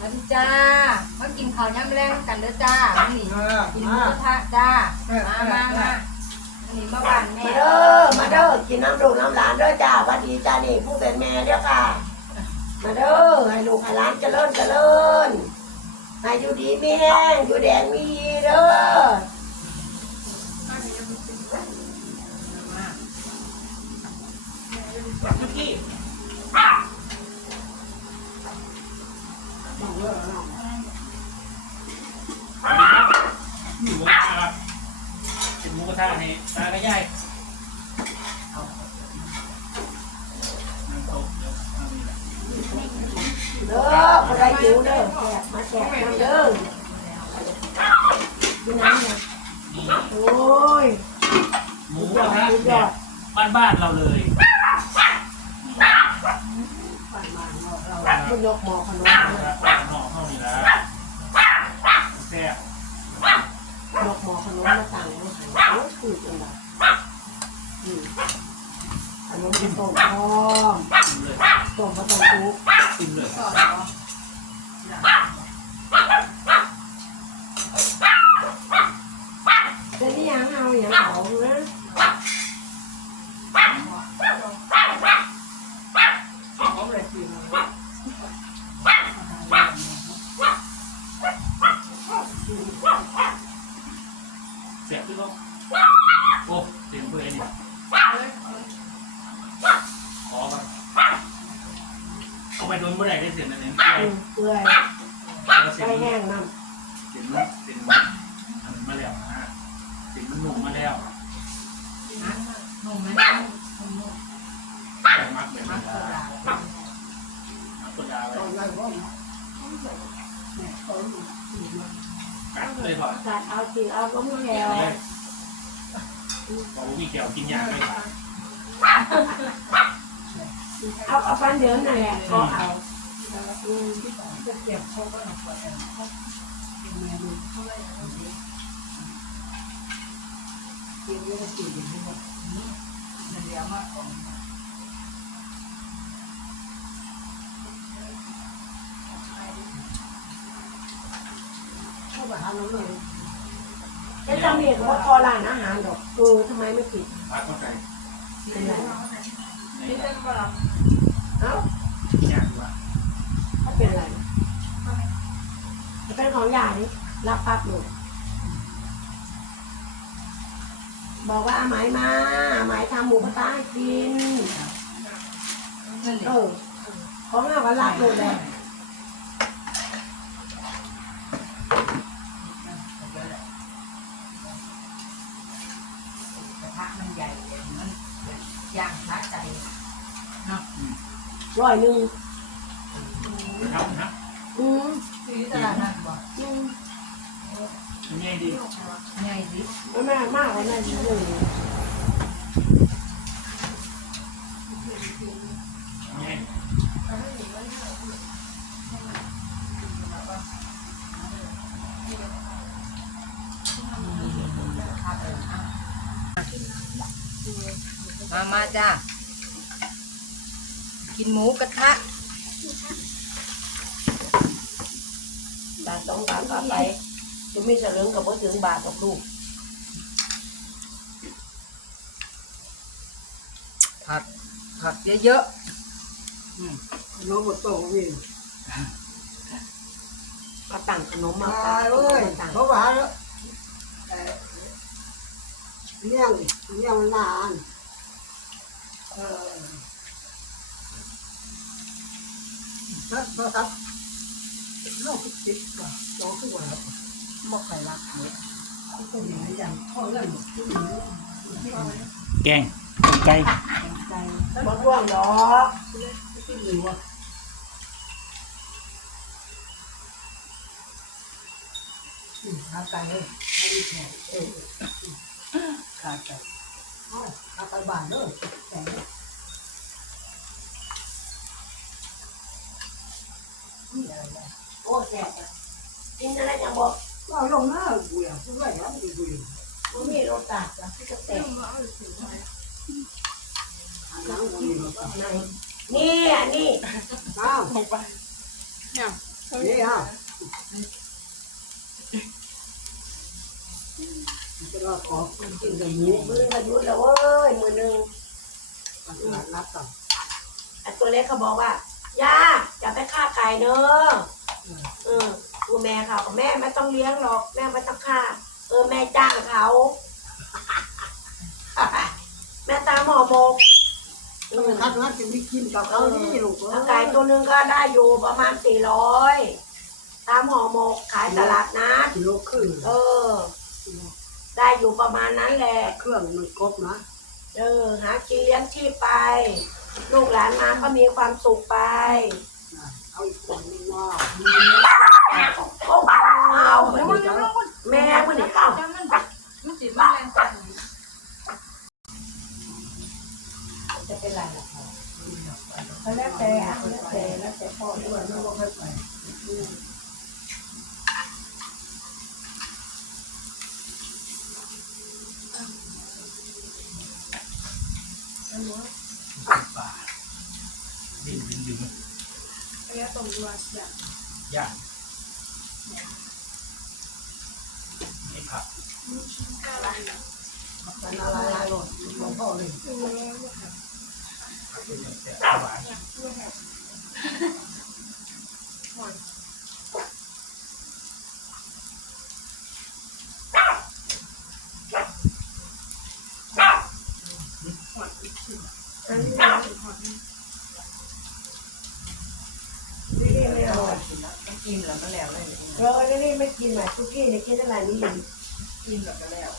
สวัสดีจ้ามากินข้าวย่ำแรงกันเด้อจ้าวันนี้เออกินหมามูทะจ้าเออ มาเออมามาวันนี้มาบ้านแม่มาเด้อ มาเด้อ กินน้ำลูกน้ำหลานเด้อจ้าหวัดดีจ้านี่ผู้เป็นแม่เด้อค่ะ มาเด้อ ให้ลูกให้หลานเจริญเจริญให้อยู่ดีมีแห้งอยู่แดงมียีเด้อ หมูกระทะครับเป็นหมูกระทะนี่ตากระยายเอานั่งโต๊ะเดี๋ยวเอานี่แหละ เด้อผู้ใดหิวเด้อแจกมาแจกน้ำเด้อกินน้ำเนี่ยโอ้ยหมูกยอระทะสุดยบอบดบ้านๆเราเลยมันยกหมอขนมหมูกระทะหมอเข้านี่ละแซ่บยกหมอขนมมาตั้งไว้ให้โอ้ยคุยกันละอืม นมเป็นต้มพร้อมกินเลยต้มมาต้มซุปกินเลยแต่นี่ยังเอาอย่างเอานะแซ่บที่เขาโอ้เต็มเพื่อนนี่ขอมา เอาไปโดนเมื่อไหร่ได้เสร็จนั่นเองอืมเปื่อยแล้วเสร็จไก่แห้งน้เห็นมันเป็นมันอันนั้นมาแล้วนะฮะเห็นมันหนุ่มมาแล้วหนุ่มไหมแต่มักแบบมันั้กนโซดามักกดดาวไว้กัดเลยก่อนำกัดเอาจริงเอาก็ไม่แก้วเลยบอกว่ามีแก้วกินยาไม่ได้เอาเอาปันเดินนั่นแหละก็เอา อืมแล้วจำเห็นว่าพอร้านอาหารดอกเออทำไมไม่ปิดพักเข้าใจเป็นไรนี่เส้นก็รับเอ้ากินยาดีกว่าถ้า เป็นไรเป็นของยานี่รับปั๊บเลยบอกว่าอาหมายมาอาหมายทำหมูกระทะให้กินนั่นเอเองอของเราก็รับเลยแหละกระทะมันใหญ่เลยมันย่างท้าใจร้อยหนึ่งนะ ครับนะอืมซื้อตลาดนัดบ่อืมมันง่ายดีง่ายดิไม่มากมากกว่านั้นเลยง่ายมา มาจ้า กินหมูกระทะ บาท สองบาทก็ไปจะมีเสลึงกับพอถึงบาทกับลูกผักผักเยอะน้องหมดโตวิ่งมาตั้งขนมมาตายเว้ยตั้งเพราะว่าเลี้ยงเลี้ยงมันนานเออครับ ครับโลกติดกว่าโลกขึ้นกว่าหมกไข่รักเนี่ยคนไหนอย่างพ่อเล่นที่หนูแกงไก่ใจบ่ร่วงดอที่หนูว่าขาไก่เลยไม่ด้แข็งเออขาไก่อ๋อขาไก่บานเลยแข็งโอ้แซ่บอะกินอะไรจังบอกเราลงหน้ากูอย่างทุกอย่างแล้วไม่คุยมันมีรสชาติอะที่จะแซ่บน้ำคุยมาไหนนี่อันนี้อ้าวนนี่ฮะจะรอขอกินกับหมูมือมายุดแล้วเว้ยมือหนึ่งตลาดนัดต่อไอ้ตัวเล็กเขาบอกว่าย่าอย่าไปฆ่าไก่เนอะ เออกูแม่เขากับแม่ไม่ต้องเลี้ยงหรอก แม่ไม่ต้องฆ่า เออแม่จ้างเขาแม่ตามหมอหมกเออทักนัดจะไม่กินกับเขานี่ลูกเอแล้วอไก่ตัวหนึงก็ได้อยู่ประมาณสี่ร้อยตามห่อหมกขายตลาดนัดกิโลครึ่งเออ ได้อยู่ประมาณนั้นแหละ เครื่องมันครบนะ เออ หากินเลี้ยงชีพไป ลูกหลานมาก็มีความสุขไป เอาอีกคนนึงว่าโอ้เอาแม่มันนี่เข้ามันสิมันแรงกันจะเป็นไรล่ะพ่อแล้วแต่แล้วแต่แล้วแต่พ่อด้วยไม่ว่าไม่ไปป่าดิ้นดึงดึงระยะตรงด้วยอย่างย่างไม่ผักแต่ละลายหมดหลวงพ่อเลยแต่หวานนี่ไม่เอา ต้องกินแล้วก็แล้วเลย เออ นี่นี่ไม่กินหมายคุกกี้เนี่ยกินอะไรนี่ กินแล้วก็แล้ว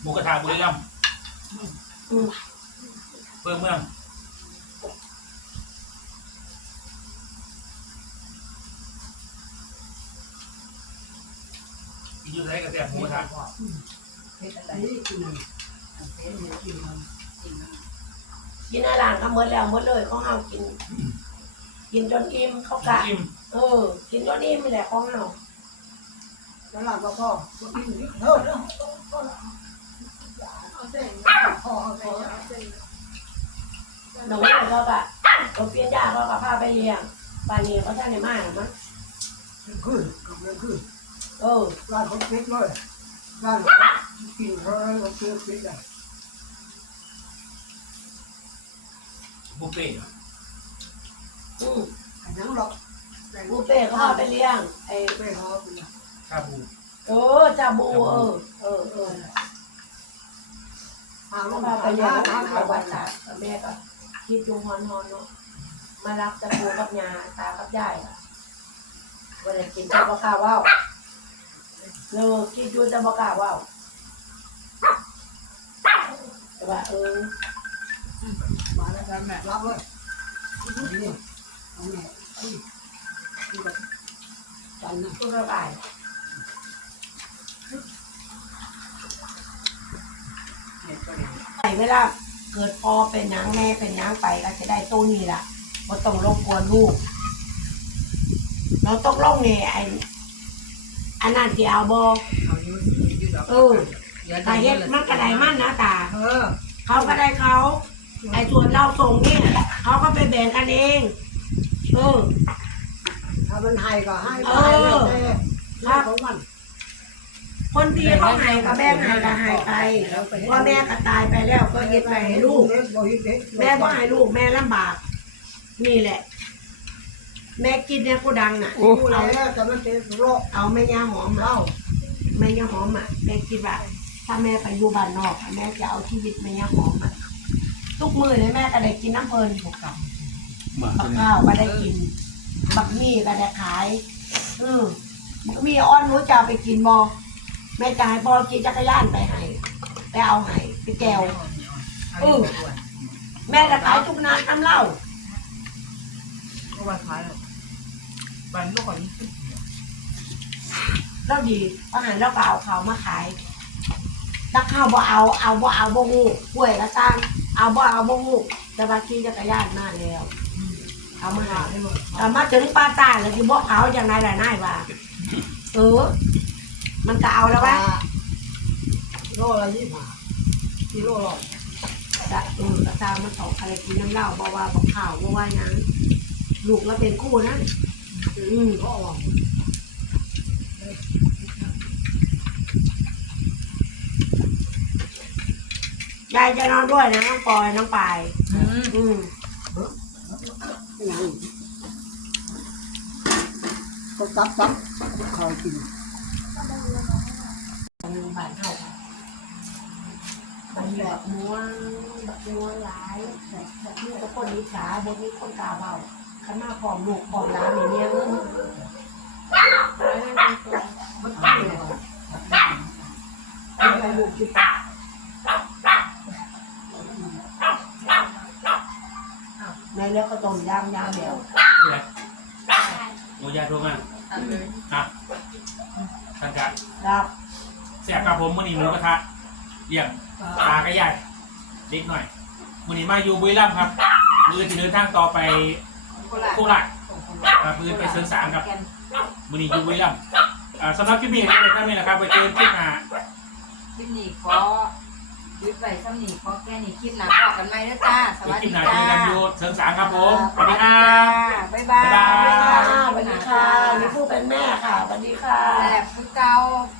หมูกระทะบุรีรัมย์อืมเพิ่มเมือง อยู่ไหนกับแต่หมูกระทะนี่กินกินมันกินอาหารก็หมดแล้วหมดเลยของเฮากิน กินจนอิ่มเขากะอิ่มเออ กินจนอิ่มนี่แหละของเฮาแล้วหลังก็พ่อเท่านั้นเอาเส้นพ่อพ่อเอาเส้นหนูเนี่เขากะตัวเปียยาเขากะพาไปเลี้ยงปานนี้เขาท่านในมาหรอมั้งขึ้นกับเรื่องขึ้น เออร้านเขาปิดเลยร้านกินเขาเขาเชื่อปิดเลยบุฟเฟ่ต์อืมอันนั้นหรอกบุฟเฟ่ต์เขาพาไปเลี้ยงไอ้ไปหาไปนะชาบูเออจาบูเออเออเออหาลเขางพามาไปไปเลี้ยยางทางไปเขาวัวัดดสาแม่ก็คิดดูฮอนฮอนๆเนาะมารับจาบูกับยาตากับยายอะวันนี้กินจะบ่กล้าว่าว เนอคิดดูจะบ่กล้าว่าวแต่ว่าเออมาแล้วกันแม่รับเลยนี่เอาแม่ที่แบบกันนะพูดระบายใส่เวลาเกิดพอเป็นหยังแม่เป็นหยังไปก็จะได้ตู้นี้ล่ะบ่ต้องรบกวนลูก เราต้องลงเนี่ยไอ้ อันนั้นที่เอาบอเอาอยู่อยู่ดอกเออตาเฮ็ดมันกระไดมันนะตา เออเขาก็ได้เขา ไอ้ส่วนเราส่งเนี่ยเขาก็ไปแบ่งกันเอง เออ ถ้ามันให้ก็ให้เอไปอแต่ของมันคนที่เขาให้ก็แบ่งให้ก็ให้ไปพ่อแม่ก็ตายไปแล้วก็เฮ็ดไปให้ลูก แม่ก็ให้ลูกแม่ลำบาก นี่แหละ แม่กินเนี่ยกูดังอะกูแล้วแต่มันเป็นโรคเอาแม่ย่าหอมมาเอาแม่ย่าหอมอะแม่คิดว่าถ้าแม่ไปอยู่บ้านนอกอะแม่จะเอาชีวิตแม่ย่าหอมอะทุกมื้อเลยแม่ก็ได้กินน้ำเพลินถูกกับมาบักข้าวก็ได้กินบักมี่ก็ได้ขายอืมบักมี่อ้อนหนูจะเอาไปกินบอแม่จะให้พ่อขี่จักรยานไปให้ไปเอาให้ไปแกวแม่จะขายทุกนานทำเหล้าก็ว่าขายแล้ว บันลูกของแล้วดีอาหารเราก็เอาเขาวมาขายถ้าข้าวบ่เอา เอาบ่เอาบ่งูกล้วยละตั้งเอาบ่เอาบ่งูแต่ว่าขี่จักรยานมาแล้วเอามาหาหาให้หมดแต่มาถึงปลาตายแล้วที่บอเขาอย่างไรล่ะนายว่าเออ มันก็เอาแล้ววะโลละยี่สิบห้ากิโลละจะเออกระตามมาสองอะไรกินน้ำเหล้าบอว่าบอกข่าวบอกว่าหยังลูกแล้วเป็นคู่นะ ยายจะนอนด้วยนะน้องปอยน้องปายอืมอืมก็ซับซับคอยกินหนึ่งบาทเท่ากันมันแบบม้วนแบบม้วนหลายแบบแบบนี้ก็คนนิสาบนนี้คนกาเบา ขันมาพร้อมลูกพร้อมร้านอย่างเนี้ยเงินมันตายเลยเป็นไรลูกคิดในเรื่องก็ต้มยำยำเดียวเลยโอ้ยายโทรมาอันเลยอะท่านครับครับเสียกับผมมื่อนี้หมูกระทะเยี่ยมปลากระยายเล็กหน่อยมื่อนี้มาอยู่บุรีรัมย์ครับมือจะเดินทางต่อไป โคราชโคราชอ่ามือไปเสริมสารครับมื่อนี้อยู่บุรีรัมย์อ่าสำหรับคลิปนี้ก็เป็นเท่านี้นะครับไปเจอกันคลิปหน้าคลิปนี้ขอยึดไว้ซ้ำนี้ขอแค่นี้คลิปหน้าพอกันไหมเด้อจ้าสเดี๋ยววัสคลิดีปหน้าจ้าเจอกันอยู่เสริมสารครับผมสวัสดีครับ บ๊ายบายบ๊ายบายสวัสดีค่ะนี่ผู้เป็นแม่ค่ะสวัสดีค่ะ